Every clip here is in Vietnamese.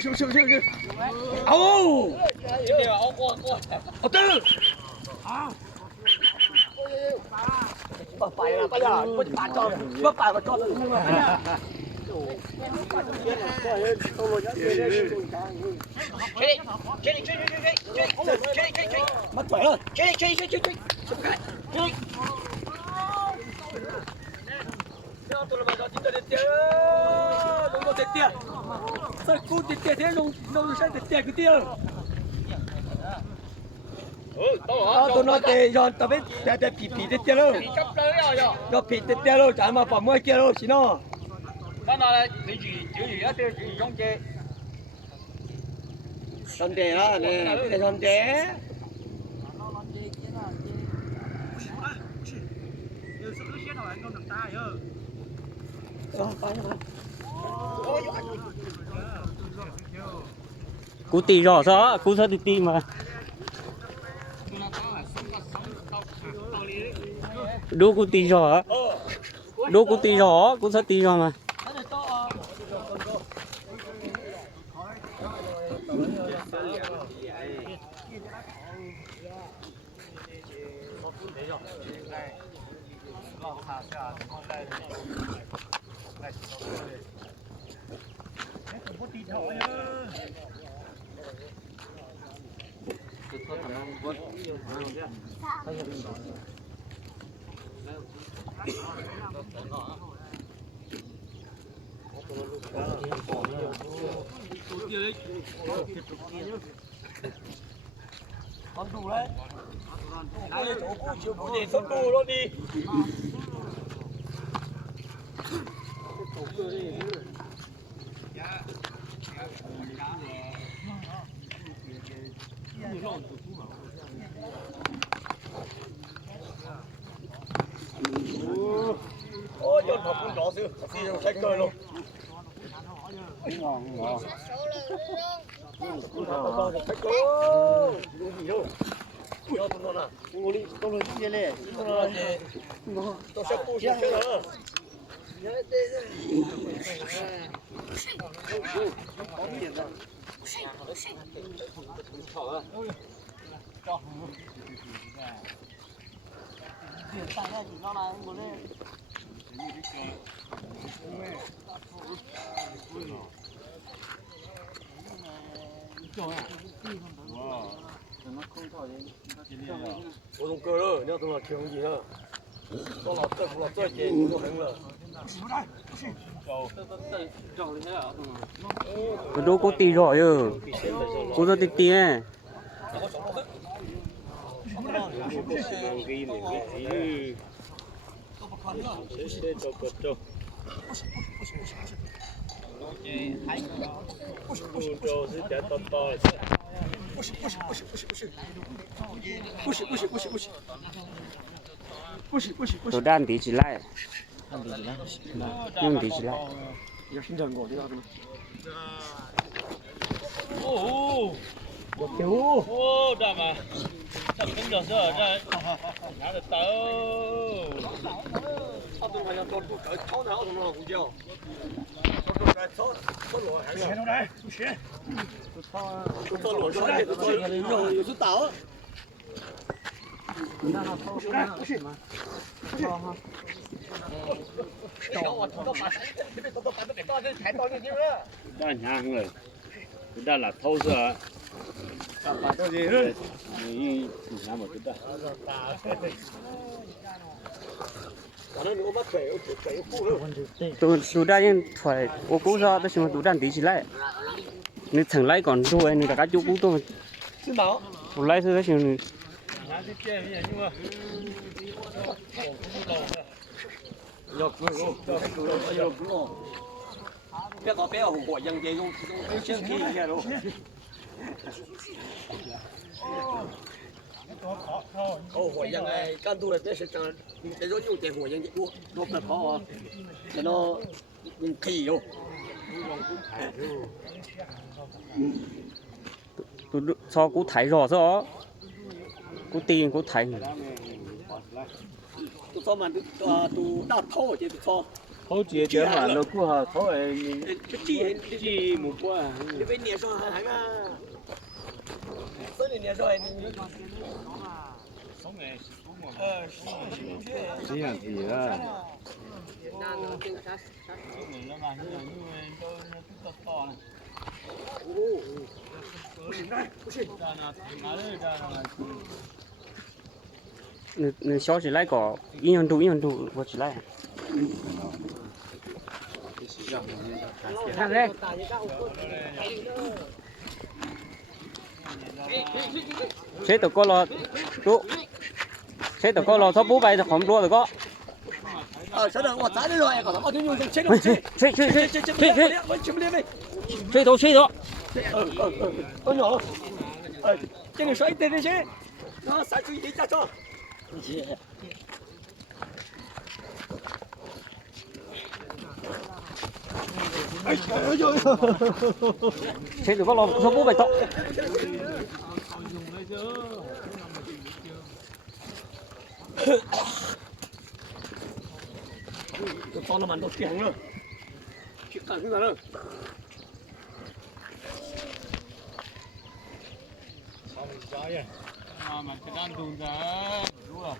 是，哦，哦对，啊，拜了，我就办着，我办了着了，妈拽了，追，走不开，追。tôi là bảo chúng ta để tiền, đúng không để tiền, sao cũng để tiền thế nông sẽ để tiền cái tiền, tôi nói để cho tao biết để bị để tiền luôn, cho bị để tiền luôn, chẳng mà bảo mua kia luôn, xin nó, cái này thì chỉ á tiêu chỉ giống chơi, xong để á, này, cái xong để. Cú tì rõ sao? Cú sao tì mà. Đu cú tì rõ. Đu cú tì rõ, cú sao tì rõ mà. Con đủ đấy. Ai chỗ cũ chiều cũ để xong đủ luôn đi. Ôi, dân học cũng rõ xưa, khi đâu chạy cười luôn. Ngon. Ủa không cơ đó, nhớ tôi là kiểu gì đó. Có lọt tơi chè nó hẳn là. Đu cú tì rõ chứ. Cú sao tì ấy. Tôi đang tí chỉ lại. Nhưng tí chỉ lại. ô đà mà thật cũng được rồi đây nhá được tớ Sao tôi phải làm con cái cháu nào thằng nào cũng chịu. Cháu lỗ hàng đâu đây cháu lỗ cho này rồi有打啊。đã nhang rồi đã là thâu rồi Bạn có gì hơn?你拿我知道 Tôi đã nhưng phải ô cú ra tôi xem tôi đang tí chỉ lại. Nên thằng lại còn thôi nên cả chú cú tôi. Xin bảo. Một lại tôi xem. Cái có bé hùng bội dân dây luôn trước khi kia luôn. Hội dân này can tu là bé sẽ cho cái rốt nhiều tiền hội dân dây luôn. Nó là khó cho nó kỳ luôn. Tôi cho cú thái rõ sao? Cú tiền cú thái. Tôi cho mà tôi đã thâu chứ tôi cho. 好节点嘛，如果哈好诶，鸡木瓜，你被捏上还嘛？真的捏上还松诶是松嘛，这样子啊。松诶了嘛，因为都到了。不行，不行。你小起来搞营养度我起来。看嘞。谁都过了，都谁都过了，他不摆的红多的个。晓得我站得了，搞什么就用吹头吹头。哎呦，这个甩点些，那三出一加装。哎呦！谁都过了，他不摆到。这装了蛮多钱了，去干啥了？啊，嘛，这干动的，多了。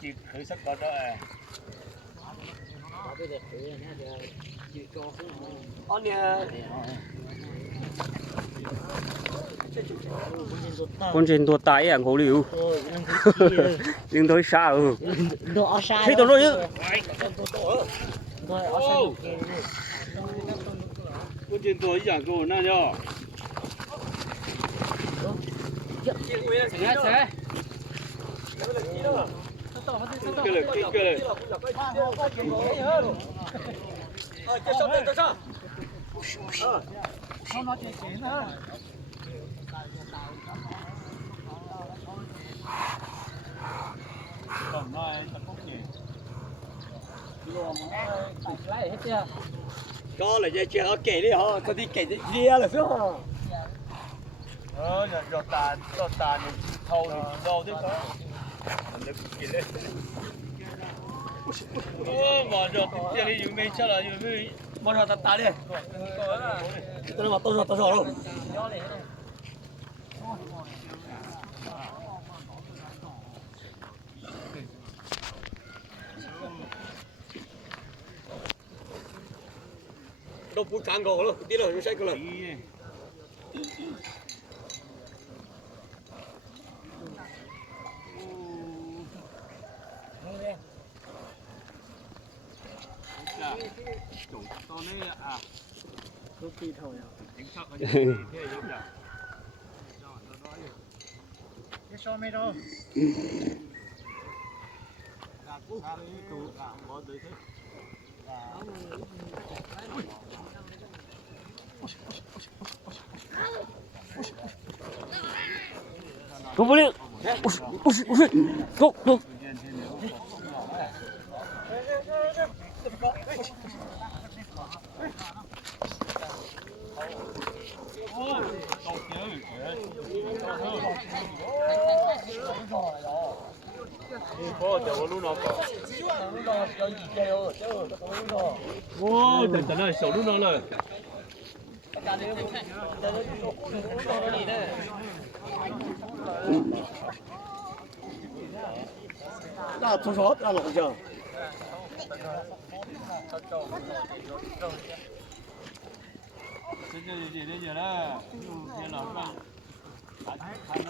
你佢識覺得誒？哦，你。con trên tuột tay à ngủ liu nhưng tôi sao thấy tôi nói chứ con trên tuổi giảng cổ nào nhở? Cái này. Cho xong đây, cho xong. Không nói chuyện chuyện nữa. Còn nói tập phúc gì? Lấy hết chưa? Có là dây chuyền kể đi hả? Có đi kể đi là phải hả? Nhận cho tàn thâu thì đâu thế có. Mình được kỹ lên. Mà rồi tiền thì dùng mình chắc là dùng mình. Mà rồi ta đi. Tôi mà tôi rồi đâu. Đâu cũng càng gò luôn, tí nữa nó sẽ cơ lần. To này à. Lúc đi thôi à. Chính xác là như thế giống như. Cái so mấy đâu? không có liệu go Wow,等等，手录到了。那多少？那老乡。这就了，又见老干，看呢。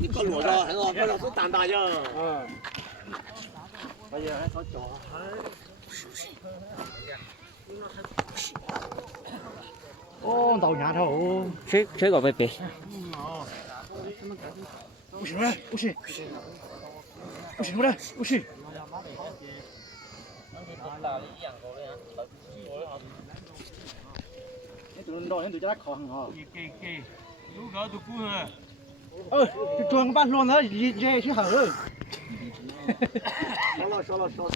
你個羅咗，喺我嗰度都彈大啫。Bây giờ nó có chỗ. Ô, tàu nhà thầu. chế gọi về bể Ui xíu đây, ui xíu. Ui xíu đây, ui xíu. Cái tụi nó tụi cho khó hằng hò. Kì, lúc đó tụi cua hả? Cái chuồng bắt luôn đó, dê chứ hở ơi. 了烧，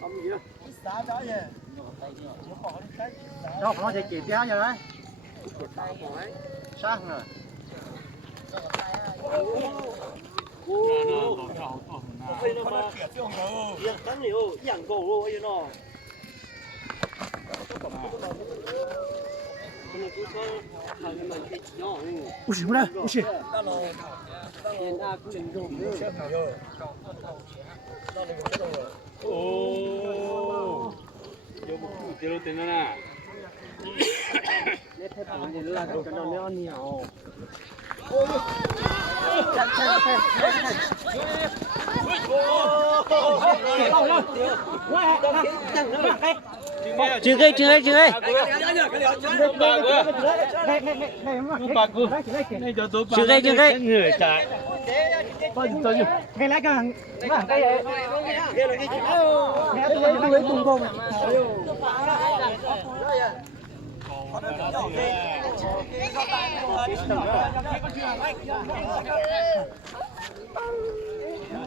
他们去。Đó nó sẽ kịp giá rồi đấy. Sát rồi. Ui xỉu đây, ui xỉu. 오. 여보 그대로 되나? Chưa gây. Chưa gây. người chạy. Cái lá cái hàng cái này. Cái lấy tung công.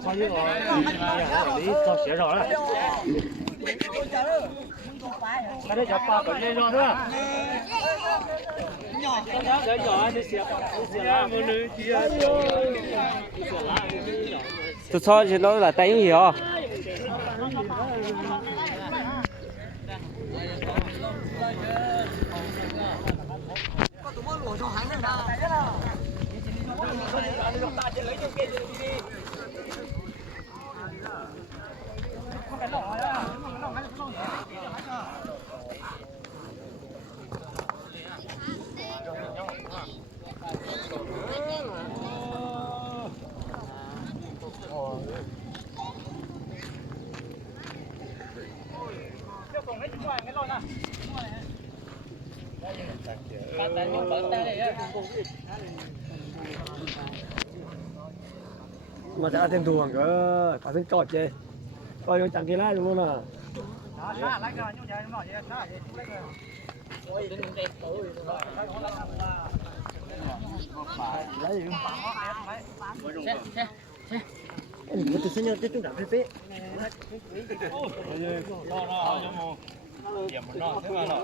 sao chứ rồi lý cho xỉa rồi đó cái đấy chọc ba còn lên rồi nữa cái nhỏ thì xỉa lá mà nữ chia Tôi so thì nó là tay gì hả? Mà đã thêm tuồng cơ, phải thêm cọt chứ. Coi nó chẳng cái lá đúng không nào? Tôi sẽ nhớ tới chúng ta phê. điểm một nọ thế mà nọ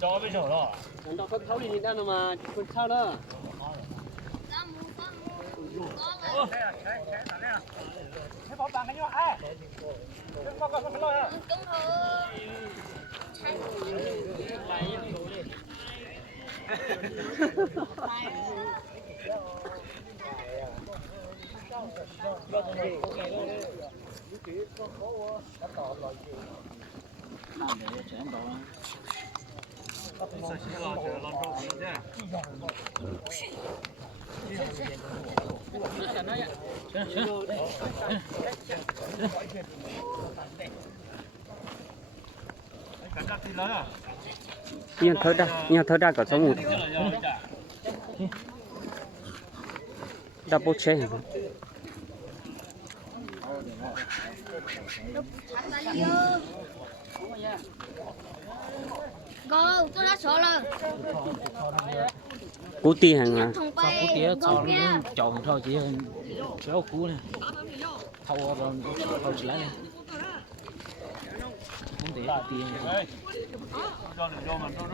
cho bây giờ nọ Nó có thấu gì đang mà con sao đó. Nhưng thở ra có số một double check Cô, tôi đã sợ rồi. cú ti hàng mà Thằng Sao bay, cú tía con cho kia. nó tròn thôi chỉ kéo cú này. Thâu rồi thâu chỉ lấy này. Không để tiền. cho để cho mình thôi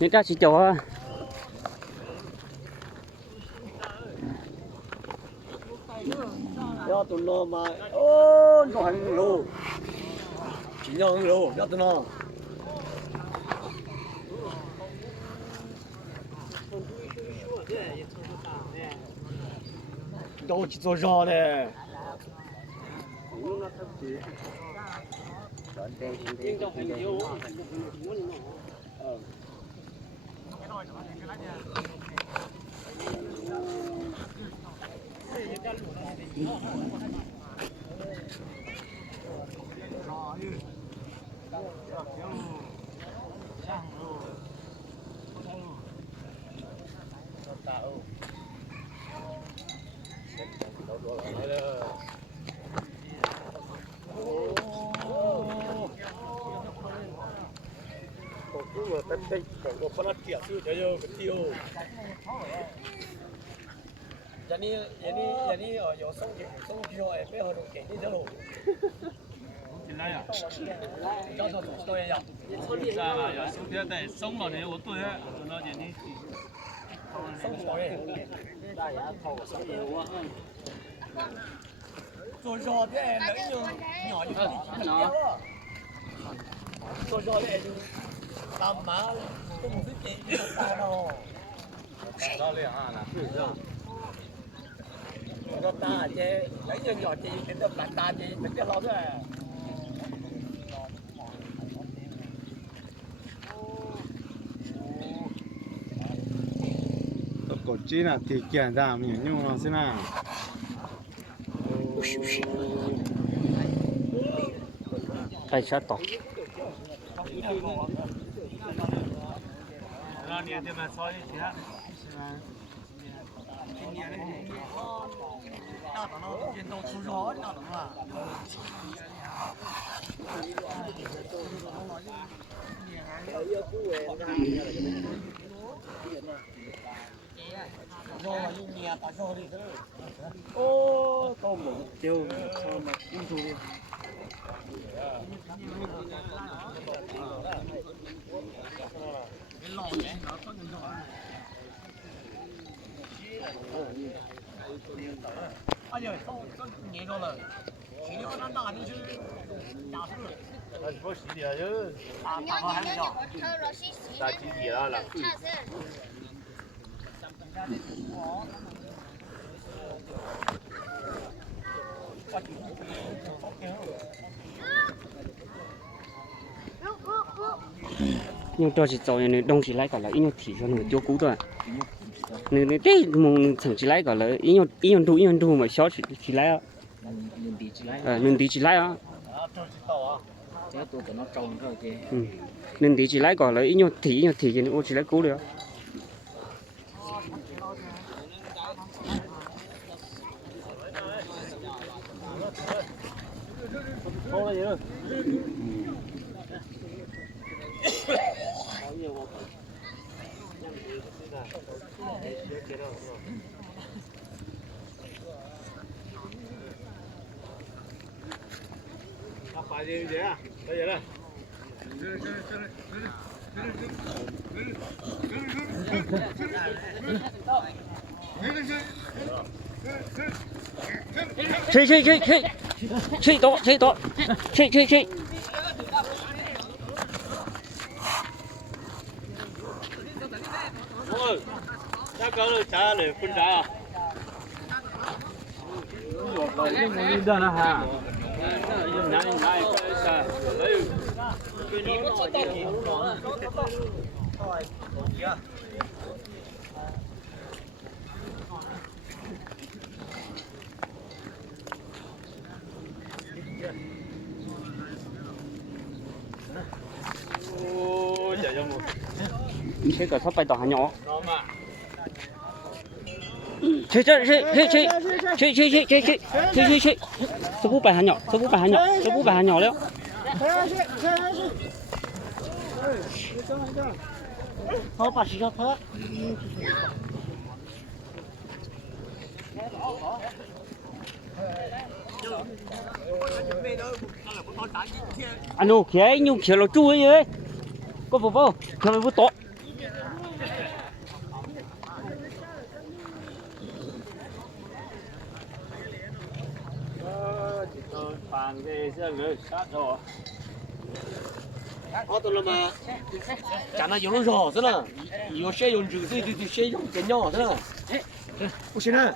người ta chỉ cho Cho tụi nó mà, ô, nó hành lô. Chỉ nhau hành lô, cho tụi nó. Đâu chỉ做肉呢？ Hãy subscribe cho kênh Ghiền Mì Gõ để không bỏ lỡ 我帮他解释，这就丢。人家有送票，哎，背后都给你这路。进来呀！交通都也有。是啊，要送票得送了呢，我对，送到这里。送票耶。做小的人就鸟就做小的就干嘛都不是给你打了。到两岸了，是啊。我说大姐，人家鸟的人家干大姐，人家老的。Có chi là thì kiện ra mình nhưng mà xem nào. Tay sát tỏ. Rồi điện thì mà soi thì thế.那等到见到出烧，那等啊。哦，到目标，印度的。哎呀，都捏着了，去年咱打进去打死了。那是不是的就打还没叫。打几点了了？Nhưng cho chị cháu này đông chỉ lấy cả là ít nhiều thịt cho nó tiêu cú thôi. Nên đấy mùng thằng chỉ lấy cả là ít nhiều thu mà xót chỉ lấy á. Nên tí chỉ lấy á. Nên tí chỉ lấy cả là ít nhiều thịt cho nó chỉ lấy cú được. Phải gì vậy à? Bây giờ đây. Chơi đó. Chơi. Ôi, đã có được trả lời phân trả à? Đi đâu nào hả? Ôi, trời ơi. Chơi cả sắp bay tỏ nhỏ. Nó mà. Chơi. Số bút bài nhỏ đấy. Thôi bà chỉ cho thớt. Anh ô khía nhung khía nó chui ấy. Có vô. Khía nó to. Phàn cái xe lửa sát rồi. tôi là mà chả là dùng nó rõ thế nào,有些用纸对，些用剪鸟thế nào,不行啊。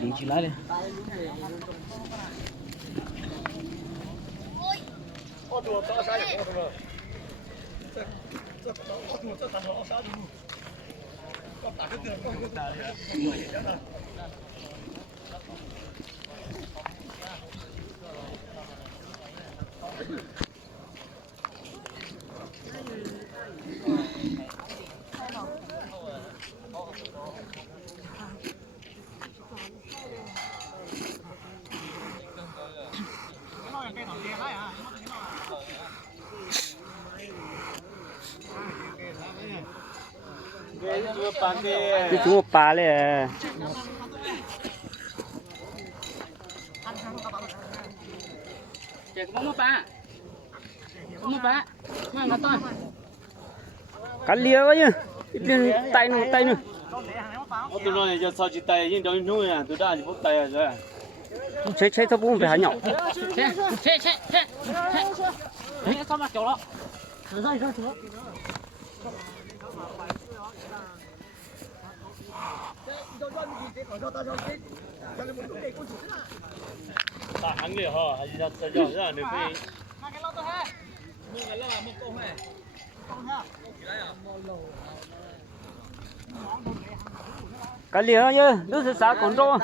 Đi chỉ lấy đi. 你给我扒嘞。这个么扒？怎么扒？看个蛋。干裂个呀！一边带弄带弄。我对那就超级大，人家弄呀，对那就不大呀，是吧？切它不用被它咬。切，哎，上面掉了，纸上一张纸。大行的哈，还是要让你可以。干裂个呀，都是啥广州？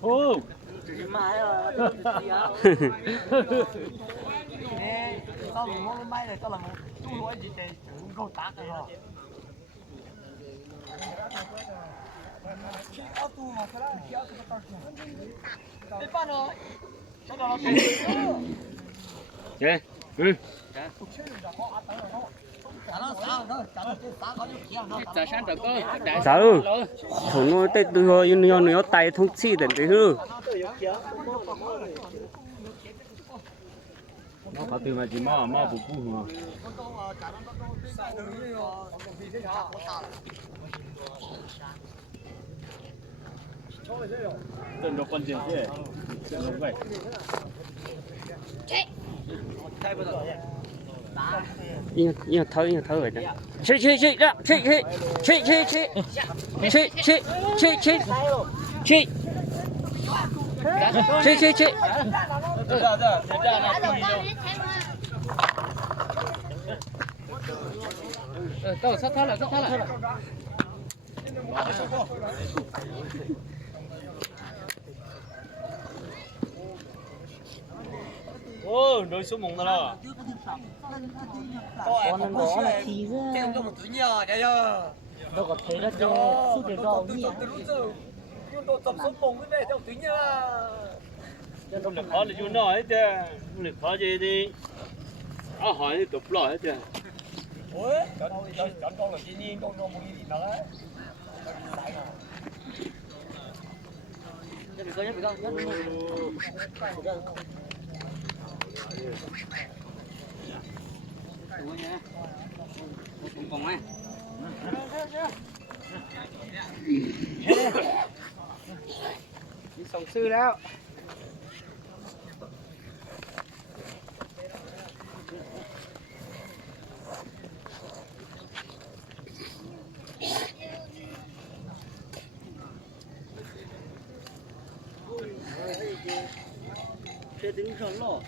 哦。对，嗯。sao thằng nó tết tôi nó tay thông chi đến thế hư nó phải từ mà chỉ mà bù bù mà真的关键是真的喂yên thở rồi đấy chị đó chị到杀他了。哦，你做梦的了。我能攞嚟試啫。đâu có thấy đó chứ, suốt đời rồi nhỉ. Không được khó là vô nói hết chứ, không được khó gì đi. Hỏi thì tục lòi hết chứ. Ủa, chọn con là thiên nhiên, con một gì đó đấy. Nhớ bị con. Đi sòng sưแล้ว Sẽ đứng sẵn lọ.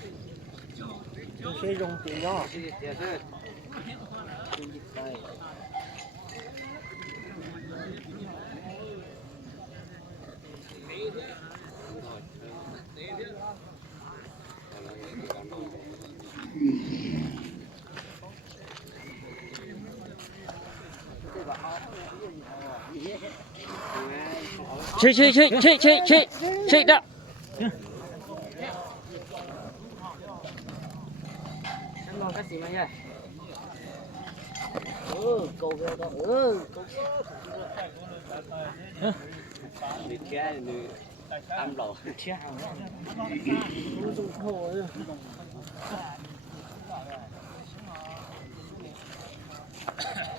Sẽ dùng tiền đó. chị đó Ngon cái gì mà nha. Cầu về đó. đi chia đi ăn lẩu Chia hàng đó. Nó dùng khổ rồi.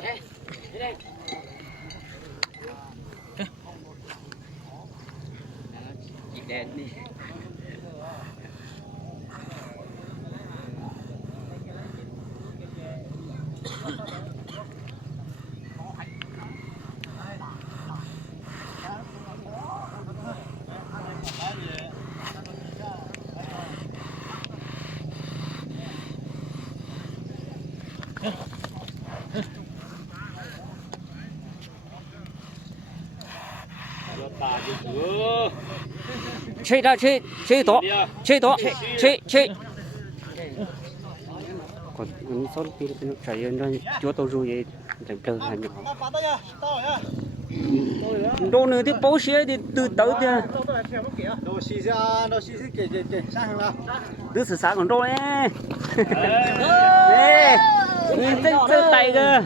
Ê, đi đây. Chị đèn đi. Chị đó chị đó chị còn những số kia nó chạy nó chúa tôi rồi chẳng chờ là nhỏ đồ nữa thì bố xe thì từ tới thì đồ xì ra đồ xì kể sang nào từ sáng còn đồ ấy nhìn chân tay cơ